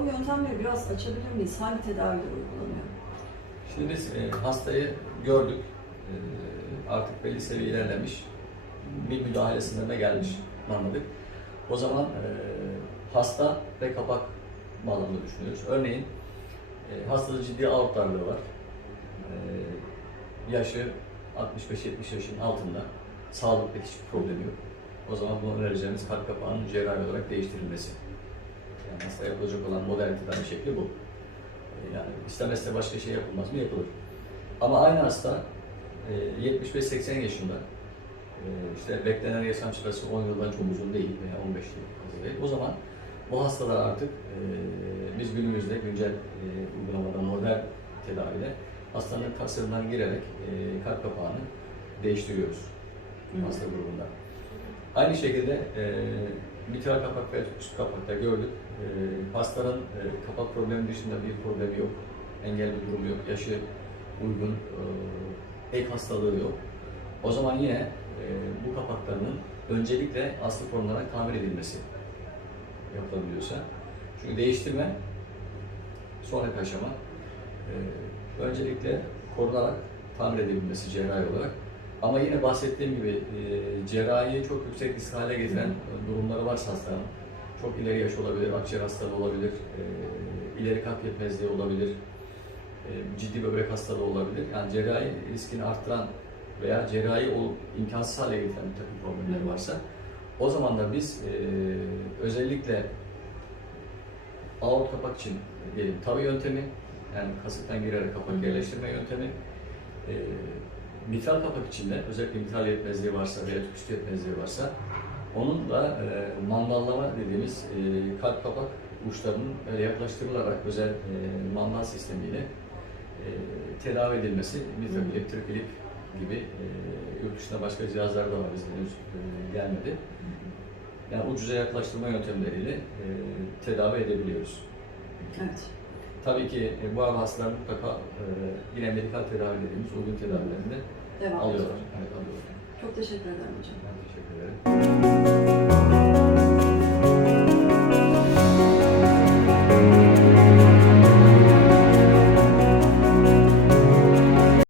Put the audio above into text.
O yöntemleri biraz açabilir miyiz? Hangi tedaviler uygulanıyor? Şimdi biz e, hastayı gördük. E, artık belli seviye ilerlemiş. Bir müdahale sınırına gelmiş anladık. O zaman e, hasta ve kapak bağlamını düşünüyoruz. Örneğin e, hastada ciddi aort darlığı var. E, yaşı 65-70 yaşın altında. Sağlıkta hiçbir problemi yok. O zaman bunu önereceğimiz kalp kapağının cerrahi olarak değiştirilmesi. Yani hasta yapılacak olan modern tedavi şekli bu. E, Yani istemezse başka şey yapılmaz mı? Yapılır. Ama aynı hasta e, 75-80 yaşında e, işte beklenen yaşam süresi 10 yıldan çok uzun değil veya 15 yıl değil. O zaman bu hastalar artık e, biz günümüzde güncel e, uygulamada modern tedavide hastanın kaslarından girerek e, kalp kapağını değiştiriyoruz hasta grubunda. Aynı şekilde e, mitral kapak ve üst kapakta gördük. E, hastanın kapak problemi dışında bir problemi yok. Engel bir durumu yok. Yaşı uygun. E, ek hastalığı yok. O zaman yine e, bu kapaklarının öncelikle aslı formlarına tamir edilmesi yapılabiliyorsa. Çünkü değiştirme sonraki aşama e, öncelikle korunarak tamir edebilmesi cerrahi olarak ama yine bahsettiğim gibi e, cerrahiyi çok yüksek risk hale getiren e, durumları varsa hastanın, çok ileri yaş olabilir, akciğer hastalığı olabilir, e, ileri kalp yetmezliği olabilir, e, ciddi böbrek hastalığı olabilir. Yani cerrahi riskini arttıran veya cerrahi o imkansız hale getiren bir takım problemler varsa o zaman da biz e, özellikle aort kapak için diyelim tabi yöntemi yani kasıktan girerek kapak yerleştirme yöntemi e, mitral kapak içinde özellikle mitral yetmezliği varsa veya tüp yetmezliği varsa onun da e, mandallama dediğimiz e, kalp kapak uçlarının böyle yaklaştırılarak özel e, mandal sistemiyle e, tedavi edilmesi, bir Hı. tabii elektrik lip gibi e, yurt dışında başka cihazlar da var bizde henüz e, gelmedi. Yani ucuza yaklaştırma yöntemleriyle e, tedavi edebiliyoruz. Evet. Tabii ki e, bu hastalar mutlaka e, yine medikal tedavi dediğimiz uygun tedavilerinde Devam alıyorlar. Evet, alıyorlar. Çok teşekkür ederim hocam. Ben teşekkür ederim.